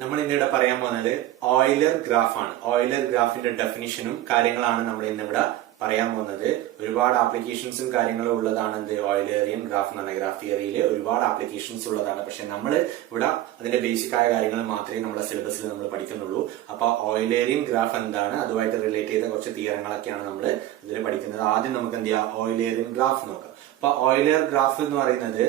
നമ്മൾ ഇന്നിവിടെ പറയാൻ പോകുന്നത് ഓയിലർ ഗ്രാഫ് ആണ്. ഓയിലർ ഗ്രാഫിന്റെ ഡെഫിനിഷനും കാര്യങ്ങളാണ് നമ്മൾ ഇന്നിവിടെ പറയാൻ പോകുന്നത്. ഒരുപാട് ആപ്ലിക്കേഷൻസും കാര്യങ്ങളും ഉള്ളതാണ് എന്ത് ഓയിലേറിയൻ ഗ്രാഫ് എന്ന് പറഞ്ഞ ഗ്രാഫ് തിയറിയിൽ ഒരുപാട് ആപ്ലിക്കേഷൻസ് ഉള്ളതാണ്. പക്ഷെ നമ്മൾ ഇവിടെ അതിന്റെ ബേസിക് ആയ കാര്യങ്ങൾ മാത്രമേ നമ്മുടെ സിലബസിൽ നമ്മൾ പഠിക്കുന്നുള്ളൂ. അപ്പൊ ഓയിലേറിയൻ ഗ്രാഫ് എന്താണ്, അതുമായിട്ട് റിലേറ്റ് ചെയ്ത കുറച്ച് തിയറങ്ങളൊക്കെയാണ് നമ്മൾ ഇതിൽ പഠിക്കുന്നത്. ആദ്യം നമുക്ക് എന്ത് ചെയ്യാം, ഓയിലേറിയൻ ഗ്രാഫ് നോക്കാം. അപ്പൊ ഓയിലർ ഗ്രാഫ് എന്ന് പറയുന്നത്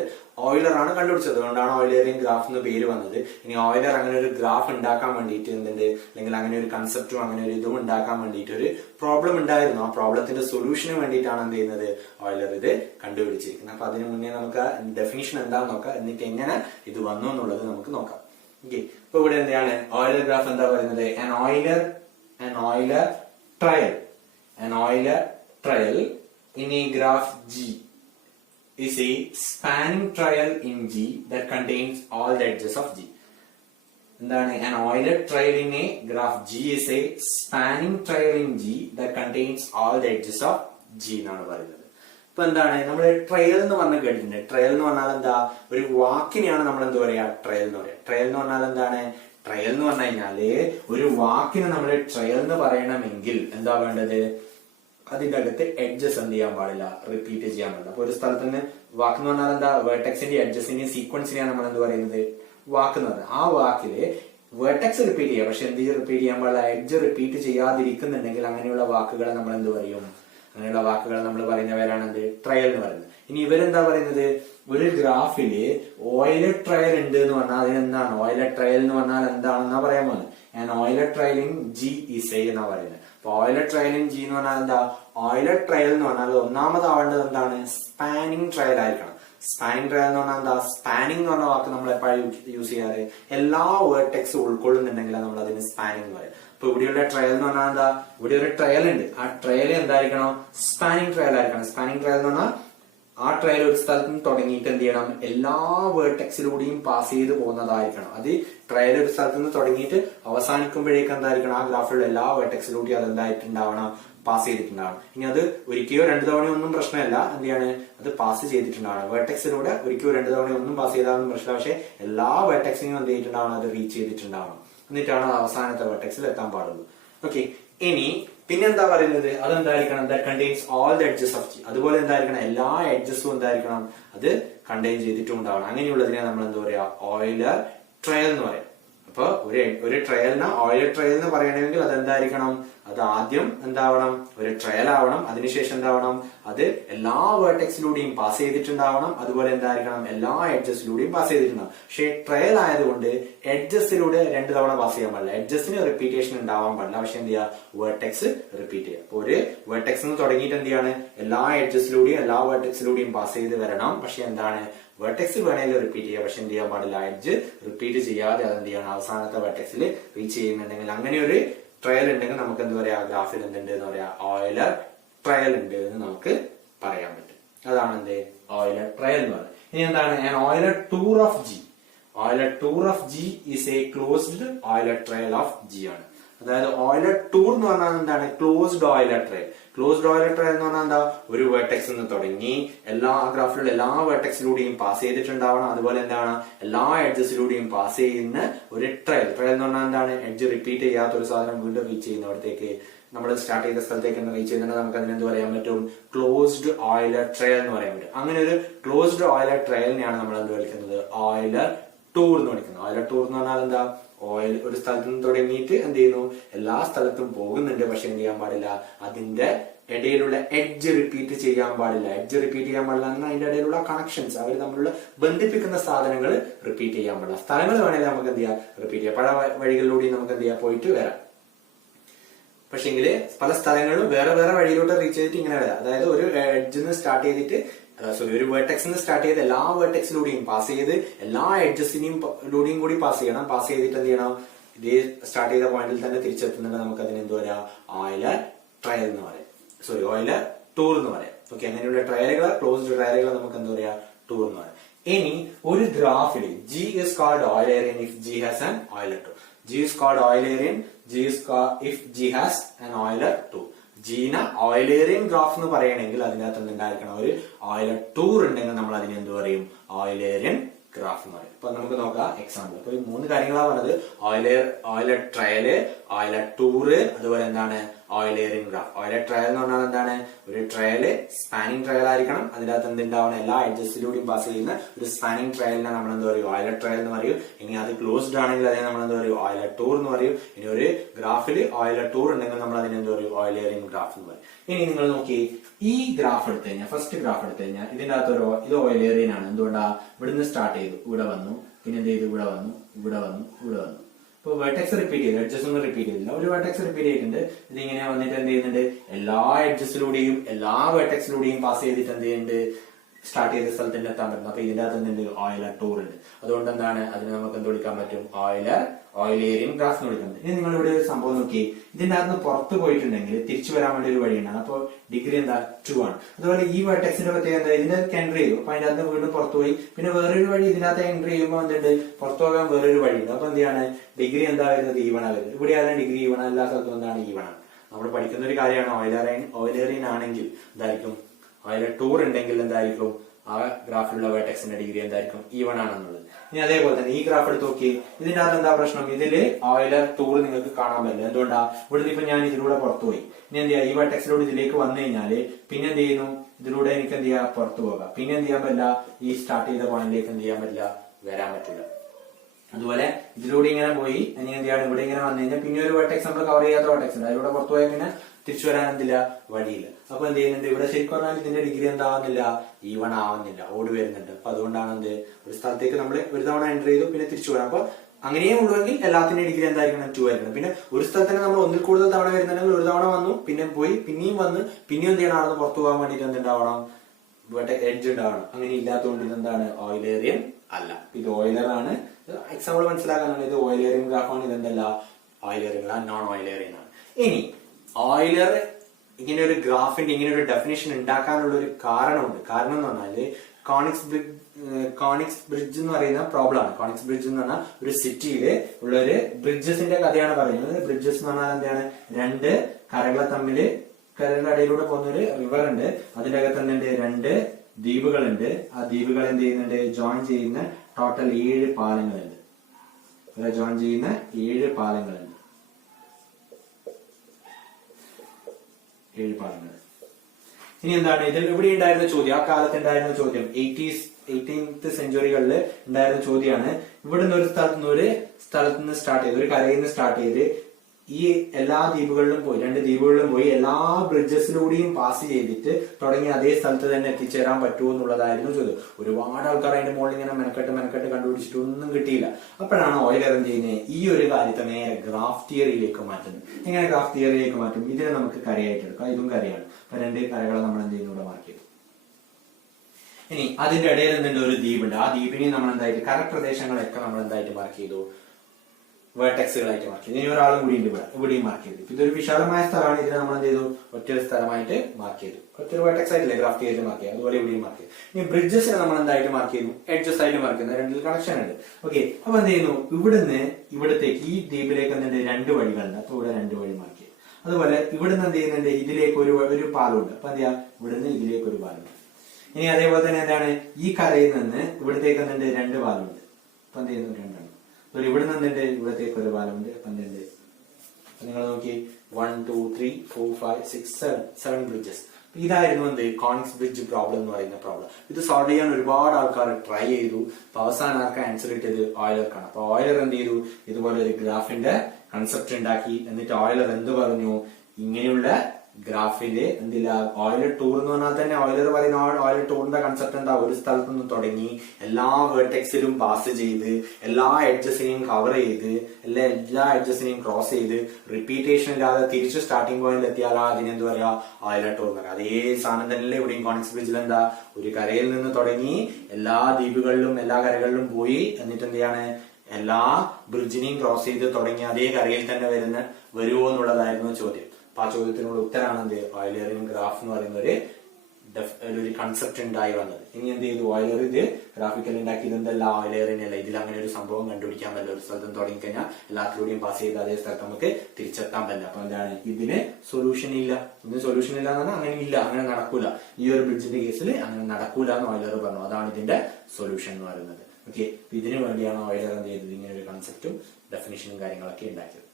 ഓയിലർ ആണ് കണ്ടുപിടിച്ചത്, അതുകൊണ്ടാണ് ഓയിലേറിയൻ ഗ്രാഫ് എന്ന് പേര് വന്നത്. ഇനി ഓയിലർ അങ്ങനെ ഒരു ഗ്രാഫ് ഉണ്ടാക്കാൻ വേണ്ടിയിട്ട് എന്തുണ്ട്, അല്ലെങ്കിൽ അങ്ങനെ ഒരു കൺസെപ്റ്റും അങ്ങനെ ഒരു ഇതും ഉണ്ടാക്കാൻ വേണ്ടിയിട്ട് ഒരു പ്രോബ്ലം ഉണ്ടായിരുന്നു. ആ പ്രോബ്ലത്തിന്റെ സൊല്യൂഷന് വേണ്ടിയിട്ടാണ് എന്ത് ചെയ്യുന്നത്, ഓയിലർ ഇത് കണ്ടുപിടിച്ചിരിക്കുന്നത്. അപ്പൊ അതിന് മുന്നേ നമുക്ക് ഡെഫിനിഷൻ എന്താണെന്ന് നോക്കാം, എന്നിട്ട് എങ്ങനെ ഇത് വന്നു എന്നുള്ളത് നമുക്ക് നോക്കാം. ഓക്കെ, ഇപ്പൊ ഇവിടെ എന്താണ് ഓയിലർ ഗ്രാഫ് എന്താ പറയുന്നത്, an oiler trial in a graph G is a spanning trial in G that contains all the edges of G. എന്താണ് an Euler trial in a graph G is a spanning trial in G that contains all the edges of G എന്നാണ് പറയുന്നത്. ഇപ്പൊ എന്താണ് നമ്മൾ trial എന്ന് പറഞ്ഞ കേട്ടിട്ടുണ്ട്. Trial എന്ന് പറഞ്ഞാൽ എന്താ, ഒരു വാക്കിനെയാണ് നമ്മൾ എന്താ പറയാ ട്രയൽ എന്ന് പറയാ. ട്രയൽ എന്ന് പറഞ്ഞാൽ എന്താണ്, ട്രയൽ എന്ന് പറഞ്ഞു കഴിഞ്ഞാല് ഒരു വാക്കിന് നമ്മൾ ട്രയൽ എന്ന് പറയണമെങ്കിൽ എന്താ വേണ്ടത്, അതിന്റെ അകത്ത് എഡ്ജസ് എന്ത് ചെയ്യാൻ പാടില്ല, റിപ്പീറ്റ് ചെയ്യാൻ പാടില്ല. അപ്പൊ ഒരു സ്ഥലത്ത് നിന്ന് വാക്ക് എന്ന് പറഞ്ഞാൽ എന്താ, വേർട്ടെക്സിന്റെ എഡ്ജസിന്റെയും സീക്വൻസിനെയാണ് നമ്മൾ എന്ത് പറയുന്നത് വാക്ക് എന്ന് പറയുന്നത്. ആ വാക്കില് വേർട്ടെക്സ് റിപ്പീറ്റ് ചെയ്യാം, പക്ഷെ എന്ത് റിപ്പീറ്റ് ചെയ്യാൻ പാടില്ല, എഡ്ജ് റിപ്പീറ്റ് ചെയ്യാതിരിക്കുന്നുണ്ടെങ്കിൽ അങ്ങനെയുള്ള വാക്കുകളെ നമ്മൾ എന്ത് പറയും, അങ്ങനെയുള്ള വാക്കുകൾ നമ്മൾ പറയുന്ന പേരാണ് എന്ത് ട്രയൽ എന്ന് പറയുന്നത്. ഇനി ഇവരെന്താ പറയുന്നത്, ഒരു ഗ്രാഫില് ഓയിലർ ട്രയൽ ഉണ്ട് എന്ന് പറഞ്ഞാൽ അതിനെന്താണ്, ഓയിലർ ട്രയൽ എന്ന് പറഞ്ഞാൽ എന്താണെന്നാ പറയാൻ പോകുന്നത്. ഞാൻ Euler trial in G is A എന്നാ പറയുന്നത്. അപ്പൊ ഓയിലർ ട്രയൽ ഇൻ ജി എന്ന് പറഞ്ഞാൽ എന്താ, ഓയിലർ ട്രയൽ എന്ന് പറഞ്ഞാൽ ഒന്നാമതാവേണ്ടത് എന്താണ്, സ്പാനിങ് ട്രയൽ ആയിരിക്കണം. സ്പാനിങ് ട്രയൽ എന്ന് പറഞ്ഞാൽ എന്താ, സ്പാനിങ് എന്ന് പറഞ്ഞ വാക്ക് നമ്മൾ എപ്പോഴും യൂസ് ചെയ്യാറ് എല്ലാ വേർട്ടെക്സ് ഉൾക്കൊള്ളുന്നുണ്ടെങ്കിൽ നമ്മൾ അതിന് സ്പാനിങ് എന്ന് പറയും. ഇപ്പൊ ഇവിടെയുള്ള ട്രയൽ എന്ന് പറഞ്ഞാൽ എന്താ, ഇവിടെ ഒരു ട്രയൽ ഉണ്ട്, ആ ട്രയൽ എന്തായിരിക്കണം, സ്പാനിങ് ട്രയൽ ആയിരിക്കണം. സ്പാനിങ് ട്രയൽ എന്ന് പറഞ്ഞാൽ ആ ട്രയൽ ഒരു സ്ഥലത്ത് നിന്ന് തുടങ്ങിയിട്ട് എന്ത് ചെയ്യണം, എല്ലാ വേർട്ടെക്സിലൂടെയും പാസ് ചെയ്ത് പോകുന്നതായിരിക്കണം. അത് ട്രയൽ ഒരു സ്ഥലത്ത് നിന്ന് തുടങ്ങിയിട്ട് അവസാനിക്കുമ്പോഴേക്ക് എന്തായിരിക്കണം, ആ ഗ്രാഫിലുള്ള എല്ലാ വേർട്ടെക്സിലൂടെയും അതെന്തായിട്ടുണ്ടാവണം, പാസ് ചെയ്തിട്ടുണ്ടാവണം. ഇനി അത് ഒരിക്കയോ രണ്ടു തവണയോ ഒന്നും പ്രശ്നമല്ല, എന്ത് ചെയ്യാണ്, അത് പാസ് ചെയ്തിട്ടുണ്ടാവണം. വേർട്ടെക്സിലൂടെ ഒരിക്കയോ രണ്ടു തവണയോ ഒന്നും പാസ് ചെയ്താലും പ്രശ്നമില്ല, പക്ഷെ എല്ലാ വേർട്ടെക്സിനും എന്ത് ചെയ്തിട്ടുണ്ടാവണം, അത് റീച്ച് ചെയ്തിട്ടുണ്ടാവണം. എന്നിട്ടാണ് അവസാനത്തെ വേർട്ടെക്സിൽ എത്താൻ പാടുള്ളൂ. ഓക്കെ, ഇനി പിന്നെന്താ പറയുന്നത്, അതെന്തായിരിക്കണം, that contains all the edges of G. അതുപോലെ എന്തായിരിക്കണം, എല്ലാ എഡ്ജസും എന്തായിരിക്കണം, അത് കണ്ടെയ്ൻ ചെയ്തിട്ടും ഉണ്ടാവണം. അങ്ങനെയുള്ളതിനെ നമ്മൾ എന്താ പറയാ, ഓയിലർ ട്രയൽ എന്ന് പറയും. അപ്പൊ ഒരു ട്രയലിന് ഓയിലർ ട്രയൽ എന്ന് പറയണമെങ്കിൽ അതെന്തായിരിക്കണം, അത് ആദ്യം എന്താവണം, ഒരു ട്രയൽ ആവണം. അതിനുശേഷം എന്താവണം, അത് എല്ലാ വേർട്ടെക്സിലൂടെയും പാസ് ചെയ്തിട്ടുണ്ടാവണം. അതുപോലെ എന്തായിരിക്കണം, എല്ലാ എഡ്ജസിലൂടെയും പാസ് ചെയ്തിട്ടുണ്ടാവും. പക്ഷെ ട്രയൽ ആയതുകൊണ്ട് എഡ്ജസിലൂടെ രണ്ടു തവണ പാസ് ചെയ്യാൻ പാടില്ല, എഡ്ജസിന് റിപ്പീറ്റേഷൻ ഉണ്ടാവാൻ പാടില്ല. പക്ഷെ എന്ത് ചെയ്യാ, വേർട്ടെക്സ് റിപ്പീറ്റ് ചെയ്യുക. അപ്പൊ ഒരു വേർട്ടെക്സ് നിന്ന് തുടങ്ങിയിട്ട് എന്ത് ചെയ്യാണ്, എല്ലാ എഡ്ജസിലൂടെയും എല്ലാ വേർട്ടെക്സിലൂടെയും പാസ് ചെയ്ത് വരണം. പക്ഷെ എന്താണ്, വേർട്ടെക്സ് വേണമെങ്കിൽ റിപ്പീറ്റ് ചെയ്യാം, പക്ഷെ എന്ത് ചെയ്യാൻ പാടില്ല, എഡ്ജ് റിപ്പീറ്റ് ചെയ്യാതെ അതെന്ത് ചെയ്യണം, അവസാനത്തെ വേർട്ടെക്സിൽ റീച്ച് ചെയ്യുന്നുണ്ടെങ്കിൽ അങ്ങനെ ഒരു ട്രയൽ ഉണ്ടെങ്കിൽ നമുക്ക് എന്താ പറയാ, ഗ്രാഫിൽ എന്തുണ്ട് എന്ന് പറയാ, ഓയിലർ ട്രയൽ ഉണ്ട് എന്ന് നമുക്ക് പറയാൻ പറ്റും. അതാണ് എന്ത് ഓയിലർ ട്രയൽ എന്ന് പറയുന്നത്. ഇനി എന്താണ് an Euler tour of G. Euler tour of G is A closed Euler trial of G ആണ്. അതായത് ഓയിലർ ടൂർ എന്ന് പറഞ്ഞാൽ എന്താണ്, closed Euler trial. Closed Euler trial എന്ന് പറഞ്ഞാൽ എന്താ, ഒരു വേർട്ടെക്സ് നിന്ന് തുടങ്ങി എല്ലാ ഗ്രാഫിലുള്ള എല്ലാ വേർട്ടെക്സിലൂടെയും പാസ് ചെയ്തിട്ടുണ്ടാവണം. അതുപോലെ എന്താണ്, എല്ലാ എഡ്ജസിലൂടെയും പാസ് ചെയ്യുന്ന ഒരു ട്രയൽ. ട്രയൽ എന്ന് പറഞ്ഞാൽ എന്താണ്, എഡ്ജ് റിപ്പീറ്റ് ചെയ്യാത്ത ഒരു സാധനം വീണ്ടും റീച്ച് ചെയ്യുന്നിടത്തേക്ക്, നമ്മൾ സ്റ്റാർട്ട് ചെയ്ത സ്ഥലത്തേക്ക് റീച്ച് ചെയ്യുന്നുണ്ട്, നമുക്ക് അതിനെന്ത് പറയാൻ പറ്റും, ക്ലോസ്ഡ് ഓയിലർ ട്രയൽ എന്ന് പറയാൻ പറ്റും. അങ്ങനെ ഒരു ക്ലോസ്ഡ് ഓയിലർ ട്രയലിനെയാണ് നമ്മൾ എന്ത് വിളിക്കുന്നത്, ഓയിലർ ടൂർ എന്ന് വിളിക്കുന്നത്. ഓയിലർ ടൂർ എന്ന് പറഞ്ഞാൽ എന്താ, ഓയിൽ ഒരു സ്ഥലത്ത് നിന്ന് തുടങ്ങിയിട്ട് എന്ത് ചെയ്യുന്നു, എല്ലാ സ്ഥലത്തും പോകുന്നുണ്ട്, പക്ഷെ എന്ത് ചെയ്യാൻ പാടില്ല, അതിന്റെ ഇടയിലുള്ള എഡ്ജ് റിപ്പീറ്റ് ചെയ്യാൻ പാടില്ല. എഡ്ജ് റിപ്പീറ്റ് ചെയ്യാൻ പാടില്ല എന്നാൽ അതിന്റെ ഇടയിലുള്ള കണക്ഷൻസ്, അവർ തമ്മിലുള്ള ബന്ധിപ്പിക്കുന്ന സാധനങ്ങൾ റിപ്പീറ്റ് ചെയ്യാൻ പാടില്ല. സ്ഥലങ്ങൾ വേണമെങ്കിൽ നമുക്ക് എന്ത് ചെയ്യാം, റിപ്പീറ്റ് ചെയ്യാം. പല വഴികളിലൂടെയും നമുക്ക് എന്ത് ചെയ്യാം, പോയിട്ട് വരാം. പക്ഷെങ്കില് പല സ്ഥലങ്ങളിലും വേറെ വേറെ വഴിയിലോട്ട് റീച്ച് ചെയ്തിട്ട് ഇങ്ങനെ വരാം. അതായത് ഒരു എഡ്ജിന്ന് സ്റ്റാർട്ട് ചെയ്തിട്ട് ഒരു വേർട്ടെക്സിന് സ്റ്റാർട്ട് ചെയ്ത് എല്ലാ വേർട്ടെക്സിലൂടെയും പാസ് ചെയ്ത് എല്ലാ എഡ്ജസിലൂടെയും കൂടി പാസ് ചെയ്യണം. പാസ് ചെയ്തിട്ട് എന്ത് ചെയ്യണം, ഇതേ സ്റ്റാർട്ട് ചെയ്ത പോയിന്റിൽ തന്നെ തിരിച്ചെത്തുന്നുണ്ട്. നമുക്ക് അതിന് എന്ത് പറയാം, ഓയിലർ ട്രയൽ എന്ന് പറയാം, ഓയിലർ ടൂർ എന്ന് പറയാം. ഓക്കെ, അങ്ങനെയുള്ള ട്രയലുകൾ, ക്ലോസ്ഡ് ട്രയലുകൾ നമുക്ക് എന്താ പറയാ, ടൂർ എന്ന് പറയാം. ഇനി ഒരു ഗ്രാഫിൽ G is called Eulerian if G has an Euler 2. G is called Eulerian if G has an Euler 2. ജീന ഓയിലേറിയൻ ഗ്രാഫ് എന്ന് പറയണമെങ്കിൽ അതിനകത്ത് എന്തുണ്ടായിരിക്കണം, ഒരു ഓയിലർ ടൂർ ഉണ്ടെങ്കിൽ നമ്മൾ അതിനെ എന്ത് പറയും, ഓയിലേറിയൻ ഗ്രാഫ് എന്ന് പറയും. അപ്പൊ നമുക്ക് നോക്കാം എക്സാമ്പിൾ. അപ്പൊ ഈ 3 കാര്യങ്ങളാണ് പറഞ്ഞത്: ഓയിലർ ട്രയല്, ഓയിലർ ടൂറ്, അതുപോലെ എന്താണ് ഓയിലേറിംഗ് ഗ്രാഫ്. ഓയിലർ ട്രയൽ എന്ന് പറഞ്ഞാൽ എന്താണ്? ഒരു ട്രയല് സ്പാനിങ് ട്രയൽ ആയിരിക്കണം. അതിന്റെ അകത്ത് എന്തുണ്ടാവണം? എല്ലാ എഡ്ജസ്റ്റിലൂടെയും പാസ് ചെയ്യുന്ന ഒരു സ്പാനിങ് ട്രയലിനെ നമ്മൾ എന്താ പറയും? ഓയിലർ ട്രയൽ എന്ന് പറയും. ഇനി അത് ക്ലോസ്ഡ് ആണെങ്കിൽ അതിനെ നമ്മൾ എന്താ പറയും? ഓയിലർ ടൂർ എന്ന് പറയും. ഇനി ഒരു ഗ്രാഫിൽ ഓയിലർ ടൂർ ഉണ്ടെങ്കിൽ നമ്മൾ അതിനെ എന്താ പറയും? ഓയിലേറിംഗ് ഗ്രാഫ് എന്ന് പറയും. ഇനി നിങ്ങൾ നോക്കി, ഈ ഗ്രാഫ് എടുത്തു കഴിഞ്ഞാൽ, ഫസ്റ്റ് ഗ്രാഫ് എടുത്തു കഴിഞ്ഞാൽ ഇതിന്റെ അകത്ത് ഇത് ഓയിലേറിയൻ ആണ്. എന്തുകൊണ്ടാ? ഇവിടുന്ന് സ്റ്റാർട്ട് ചെയ്തു, ഇവിടെ വന്നു, പിന്നെ എന്ത് ചെയ്തു? ഇവിടെ വന്നു, ഇവിടെ വന്നു, ഇവിടെ വന്നു. ഇപ്പൊ വെർട്ടെക്സ് റിപ്പീറ്റ് ചെയ്തു, എഡ്ജസ് ഒന്നും റിപ്പീറ്റ് ചെയ്തില്ല. ഒരു വെർട്ടെക്സ് റിപ്പീറ്റ് ചെയ്തിട്ടുണ്ട്. ഇതിങ്ങനെ വന്നിട്ട് എന്ത് ചെയ്യുന്നുണ്ട്? എല്ലാ എഡ്ജസിലൂടെയും എല്ലാ വെർട്ടെക്സിലൂടെയും പാസ് ചെയ്തിട്ട് എന്ത് ചെയ്യുന്നുണ്ട്? സ്റ്റാർട്ട് ചെയ്ത സ്ഥലത്ത് എത്താൻ പറ്റും. അപ്പൊ ഇതിന്റെ അകത്ത് എന്തുണ്ട്? ഓയിലർ ടൂർ ഉണ്ട്. അതുകൊണ്ട് എന്താണ് അതിനെ നമുക്ക് എന്ത് വിളിക്കാൻ പറ്റും? ഓയിലേറിയൻ ഗ്രാഫ് എന്ന് വിളിക്കുന്നത്. ഇനി നിങ്ങൾ ഇവിടെ ഒരു സംഭവം നോക്കി, ഇതിന്റെ അകത്ത് പുറത്ത് പോയിട്ടുണ്ടെങ്കിൽ തിരിച്ചു വരാൻ വേണ്ടി ഒരു വഴിയുണ്ടാണ്. അപ്പൊ ഡിഗ്രി എന്താ? 2 ആണ്. അതുപോലെ ഈ വെർട്ടെക്സിന്റെ പ്രത്യേകത എന്താ? ഇതിന്റെ എൻട്രി ചെയ്തു, അപ്പൊ അതിന്റെ അകത്ത് വീണ്ടും പുറത്തു പോയി. പിന്നെ വേറൊരു വഴി ഇതിനകത്ത് എൻട്രി ചെയ്യുമ്പോൾ എന്തുണ്ട്? പുറത്തു പോകാൻ വേറൊരു വഴിയുണ്ട്. അപ്പൊ എന്താണ്? ഡിഗ്രി എന്താ വരുന്നത്? ഈവൺ ആണ് വരുന്നത്. ഇവിടെ ആയാലും ഡിഗ്രി ഈവൺ, എല്ലാ സ്ഥലത്തും എന്താണ്? ഈവൺ ആണ്. നമ്മൾ പഠിക്കുന്ന ഒരു കാര്യമാണ്. ഓയിലേറിയൻ ആണെങ്കിൽ എന്തായിരിക്കും? ഓയിലർ ടൂർ ഉണ്ടെങ്കിൽ എന്തായിരിക്കും? ആ ഗ്രാഫിലുള്ള വെർട്ടെക്സിന്റെ ഡിഗ്രി എന്തായിരിക്കും? ഈവൺ ആണെന്നുള്ളത്. ഇനി അതേപോലെ തന്നെ ഈ ഗ്രാഫ് എടുത്ത് നോക്കി, ഇതിന്റെ അകത്ത് എന്താ പ്രശ്നം? ഇതില് ഓയിലർ ടൂർ നിങ്ങൾക്ക് കാണാൻ പറ്റില്ല. എന്തുകൊണ്ടാ? ഇവിടെ ഇപ്പൊ ഞാൻ ഇതിലൂടെ പുറത്തു പോയി. ഇനി എന്ത് ചെയ്യാം? ഈ വെർട്ടെക്സിലൂടെ ഇതിലേക്ക് വന്നു കഴിഞ്ഞാല് പിന്നെ എന്ത് ചെയ്യുന്നു? ഇതിലൂടെ എനിക്ക് എന്ത് ചെയ്യാം? പുറത്തു പോകാം. പിന്നെ എന്ത് ചെയ്യാൻ പറ്റില്ല? ഈ സ്റ്റാർട്ട് ചെയ്ത പോയിന്റിലേക്ക് എന്ത് ചെയ്യാൻ പറ്റില്ല? വരാൻ പറ്റില്ല. അതുപോലെ ഇതിലൂടെ ഇങ്ങനെ പോയി ഇനി എന്ത് ചെയ്യാണ്? ഇവിടെ ഇങ്ങനെ വന്നു കഴിഞ്ഞാൽ പിന്നെ ഒരു വെർട്ടെക്സ് നമ്മൾ കവർ ചെയ്യാത്ത വെർട്ടെക്സ് ഉണ്ട്. അതിലൂടെ പുറത്തു പോയാൽ പിന്നെ തിരിച്ചു വരാൻ എന്തില്ല? വഴിയില്ല. അപ്പൊ എന്ത് ചെയ്യുന്നുണ്ട്? ഇവിടെ ശരിക്കും പറഞ്ഞാൽ ഇതിന്റെ ഡിഗ്രി എന്താവുന്നില്ല? ഈവൺ ആവുന്നില്ല, ഓടി വരുന്നുണ്ട്. അപ്പൊ അതുകൊണ്ടാണ് എന്ത്? ഒരു സ്ഥലത്തേക്ക് നമ്മൾ ഒരു തവണ എൻ്റർ ചെയ്തു, പിന്നെ തിരിച്ചു വരാം. അപ്പൊ അങ്ങനെയും ഉള്ളുവെങ്കിൽ എല്ലാത്തിന്റെയും ഡിഗ്രി എന്തായിരിക്കണം? 2 ആയിരിക്കണം. പിന്നെ ഒരു സ്ഥലത്തിന് നമ്മൾ ഒന്നിൽ കൂടുതൽ തവണ വരുന്നുണ്ടെങ്കിൽ ഒരു തവണ വന്നു, പിന്നെ പോയി, പിന്നെയും വന്ന്, പിന്നെയും എന്ത് ചെയ്യണം? അവിടെ പുറത്തു പോകാൻ വേണ്ടിട്ട് എന്തുണ്ടാവണം? എഡ്ജ് ഉണ്ടാവണം. അങ്ങനെ ഇല്ലാത്തതുകൊണ്ട് ഇതെന്താണ്? ഓയിലേറിയൻ അല്ല. ഇത് ഓയിലർ ആണ്. എക്സാമ്പിൾ മനസ്സിലാക്കാനാണ്. ഇത് ഓയിലേറിയൻ ഗ്രാഫാണ്. ഇതെന്തല്ല? ഓയിലേറിയൻ അല്ല, നോൺ ഓയിലേറിയൻ ആണ്. ഇനി ഓയിലർ ഇങ്ങനെ ഒരു ഗ്രാഫിന്റെ ഇങ്ങനെ ഒരു ഡെഫിനേഷൻ ഉണ്ടാക്കാനുള്ള ഒരു കാരണമുണ്ട്. കാരണം എന്ന് പറഞ്ഞാല് കോണിക്സ് ബ്രിഡ്ജ് എന്ന് പറയുന്ന പ്രോബ്ലം ആണ്. കോണിക്സ് ബ്രിഡ്ജ് എന്ന് പറഞ്ഞാൽ ഒരു സിറ്റിയില് ഉള്ള ഒരു ബ്രിഡ്ജസിന്റെ കഥയാണ് പറയുന്നത്. ബ്രിഡ്ജസ് എന്ന് പറഞ്ഞാൽ എന്താണ്? 2 കരകളെ തമ്മില്, കരകളുടെ ഇടയിലൂടെ പോകുന്ന ഒരു റിവർ ഉണ്ട്. അതിന്റെ അകത്ത് എന്തുണ്ട്? 2 ദ്വീപുകളുണ്ട്. ആ ദ്വീപുകൾ എന്ത് ചെയ്യുന്നുണ്ട്? ജോയിൻ ചെയ്യുന്ന ടോട്ടൽ 7 പാലങ്ങളുണ്ട്. ജോയിൻ ചെയ്യുന്ന 7 പാലങ്ങളുണ്ട്. 7 പാലങ്ങൾ. ഇനി എന്താണ് ഇതിൽ ഇവിടെ ഉണ്ടായിരുന്ന ചോദ്യം? ആ കാലത്ത് ഉണ്ടായിരുന്ന ചോദ്യം 18th സെഞ്ചുറികളിൽ ഉണ്ടായിരുന്ന ചോദ്യമാണ്. ഇവിടുന്ന് ഒരു സ്ഥലത്ത് നിന്ന് സ്റ്റാർട്ട് ചെയ്ത്, ഒരു കരയിൽ നിന്ന് സ്റ്റാർട്ട് ചെയ്ത് ഈ എല്ലാ ദ്വീപുകളിലും പോയി, 2 ദ്വീപുകളിലും പോയി, എല്ലാ ബ്രിഡ്ജസിലൂടെയും പാസ് ചെയ്തിട്ട് തുടങ്ങി അതേ സ്ഥലത്ത് തന്നെ എത്തിച്ചേരാൻ പറ്റുമോ എന്നുള്ളതായിരുന്നു ചോദ്യം. ഒരുപാട് ആൾക്കാർ അതിന്റെ മുകളിൽ ഇങ്ങനെ മെനക്കെട്ട് കണ്ടുപിടിച്ചിട്ട് ഒന്നും കിട്ടിയില്ല. അപ്പോഴാണ് ഓയിലർ എന്ത് ചെയ്യുന്നത്? ഈ ഒരു കാര്യത്തെ നേരെ ഗ്രാഫ് തിയറിയിലേക്ക് മാറ്റുന്നത്. എങ്ങനെ ഗ്രാഫ് തിയറിയിലേക്ക് മാറ്റും? ഇതിനെ നമുക്ക് കരയായിട്ട് എടുക്കാം. ഇതും കരയാണ്. അപ്പൊ 2 കരകളെ നമ്മൾ എന്ത് ചെയ്യുന്നു? ഇവിടെ മാർക്ക് ചെയ്തു. ഇനി അതിന്റെ ഇടയിൽ എന്തുണ്ട്? ഒരു ദ്വീപുണ്ട്. ആ ദ്വീപിനെ നമ്മൾ എന്തായിട്ട് കരപ്രദേശങ്ങളൊക്കെ നമ്മൾ എന്തായിട്ട് മാർക്ക് ചെയ്തു? വേർട്ടെക്സുകളായിട്ട് മാർക്ക് ചെയ്തു. ഇനി ഒരാളും കൂടി ഉണ്ട് ഇവിടെയും മാർക്ക് ചെയ്തു. ഇതൊരു വിശാലമായ സ്ഥലമാണ്. ഇതിനെ നമ്മൾ എന്ത് ചെയ്തു? ഒറ്റൊരു സ്ഥലമായിട്ട് മാർക്ക് ചെയ്തു. ഒറ്റൊരു വേർട്ടെക്സ് ആയിട്ടില്ലേ ഗ്രാഫ് തിയറിയിൽ മാർക്ക് ചെയ്തു. അതുപോലെ ഇവിടെയും മാർക്ക് ചെയ്തു. ഇനി ബ്രിഡ്ജസിനെ നമ്മൾ എന്തായിട്ട് മാർക്ക് ചെയ്യുന്നു? എഡ്ജസ് ആയിട്ട് മാർക്ക് ചെയ്യുന്നു. 2 കണക്ഷൻ ഉണ്ട്. ഓക്കെ. അപ്പൊ എന്ത് ചെയ്യുന്നു? ഇവിടുന്ന് ഇവിടത്തേക്ക് ഈ ദ്വീപിലേക്ക് എന്തുണ്ട്? 2 വഴികളുണ്ട്. അപ്പൊ ഇവിടെ 2 വഴി മാർക്ക് ചെയ്തു. അതുപോലെ ഇവിടുന്ന് എന്ത് ചെയ്യുന്നുണ്ട്? ഇതിലേക്ക് ഒരു പാലമുണ്ട്. അപ്പൊ എന്ത് ചെയ്യാ? ഇവിടുന്ന് ഇതിലേക്ക് ഒരു പാലമുണ്ട്. ഇനി അതേപോലെ തന്നെ എന്താണ്? ഈ കരയിൽ നിന്ന് ഇവിടത്തേക്ക് എന്തുണ്ട്? 2 പാലമുണ്ട്. അപ്പൊ എന്ത് ചെയ്യുന്നു? 2 ആണ്. ഇവിടെ നിന്നുണ്ട് ഇവിടത്തേക്ക് ഒരു പാലമുണ്ട്. പന്ത്രണ്ട്. നിങ്ങൾ നോക്കി 1 2 3 4 5 6 7 ബ്രിഡ്ജസ്. ഇതായിരുന്നു എന്ത്? കോണിക്സ് ബ്രിഡ്ജ് പ്രോബ്ലം എന്ന് പറയുന്ന പ്രോബ്ലം. ഇത് സോൾവ് ചെയ്യാൻ ഒരുപാട് ആൾക്കാർ ട്രൈ ചെയ്തു. അവസാനം ആർക്കും ആൻസർ കിട്ടിയത് ഓയിലർക്കാണ്. അപ്പൊ ഓയിലർ എന്ത് ചെയ്തു? ഇതുപോലെ ഒരു ഗ്രാഫിന്റെ കൺസെപ്റ്റ് ഉണ്ടാക്കി. എന്നിട്ട് ഓയിലർ എന്ത് പറഞ്ഞു? ഇങ്ങനെയുള്ള ഗ്രാഫില് എന്തില്ല? ഓയിലർ ടൂർ എന്ന് പറഞ്ഞാൽ തന്നെ ഓയിലർ പറയുന്ന ഓയിലർ ടൂറിന്റെ കൺസെപ്റ്റ് എന്താ? ഒരു സ്ഥലത്ത് നിന്ന് തുടങ്ങി എല്ലാ വേർട്ടെക്സിലും പാസ് ചെയ്ത് എല്ലാ എഡ്ജസിനെയും കവർ ചെയ്ത് എല്ലാ എഡ്ജസിനെയും ക്രോസ് ചെയ്ത് റിപ്പീറ്റേഷൻ ഇല്ലാതെ തിരിച്ച് സ്റ്റാർട്ടിംഗ് പോയിന്റിൽ എത്തിയാലാ അതിനെന്ത് പറയാ? ഓയിലർ ടൂർ എന്ന് പറയാം. അതേ സാധനം തന്നെ ഇവിടെയും കോണിക്സ് ബ്രിഡ്ജിൽ എന്താ? ഒരു കരയിൽ നിന്ന് തുടങ്ങി എല്ലാ ദ്വീപുകളിലും എല്ലാ കരകളിലും പോയി എന്നിട്ട് എന്ത് ചെയ്യാണ്? എല്ലാ ബ്രിഡ്ജിനെയും ക്രോസ് ചെയ്ത് തുടങ്ങി അതേ കരയിൽ തന്നെ വരുമോ എന്നുള്ളതായിരുന്നു ചോദ്യം. അപ്പൊ ആ ചോദ്യത്തിനുള്ള ഉത്തരമാണ് എന്ത്? ഓയിലറിയൻ ഗ്രാഫ് എന്ന് പറയുന്ന ഒരു കൺസെപ്റ്റ് ഉണ്ടായി വന്നത്. ഇനി എന്ത് ചെയ്തു? ഓയിലർ ഇത് ഗ്രാഫിക്കൽ ഉണ്ടാക്കി. ഇതെന്തല്ല? ഓയിലറിയൻ അല്ല. ഇതിൽ അങ്ങനെ ഒരു സംഭവം കണ്ടുപിടിക്കാൻ പറ്റില്ല. ഒരു സ്ഥലത്തും തുടങ്ങിക്കഴിഞ്ഞാൽ എല്ലാത്തിലൂടെയും പാസ് ചെയ്ത് അതേ സ്ഥലത്ത് നമുക്ക് തിരിച്ചെത്താൻ പറ്റില്ല. അപ്പൊ എന്താണ്? ഇതിന് സൊല്യൂഷൻ ഇല്ല. ഇതിന് സൊല്യൂഷൻ ഇല്ല എന്ന് പറഞ്ഞാൽ അങ്ങനെ ഇല്ല, അങ്ങനെ നടക്കൂല. ഈ ഒരു ബ്രിഡ്ജിന്റെ കേസിൽ അങ്ങനെ നടക്കൂല എന്ന് ഓയിലർ പറഞ്ഞു. അതാണ് ഇതിന്റെ സൊല്യൂഷൻ എന്ന് പറയുന്നത്. ഓക്കെ, ഇതിനു വേണ്ടിയാണ് ഓയിലർ എന്ത് ചെയ്തത് ഇങ്ങനെ ഒരു കൺസെപ്റ്റും ഡെഫിനിഷനും കാര്യങ്ങളൊക്കെ ഉണ്ടാക്കിയത്.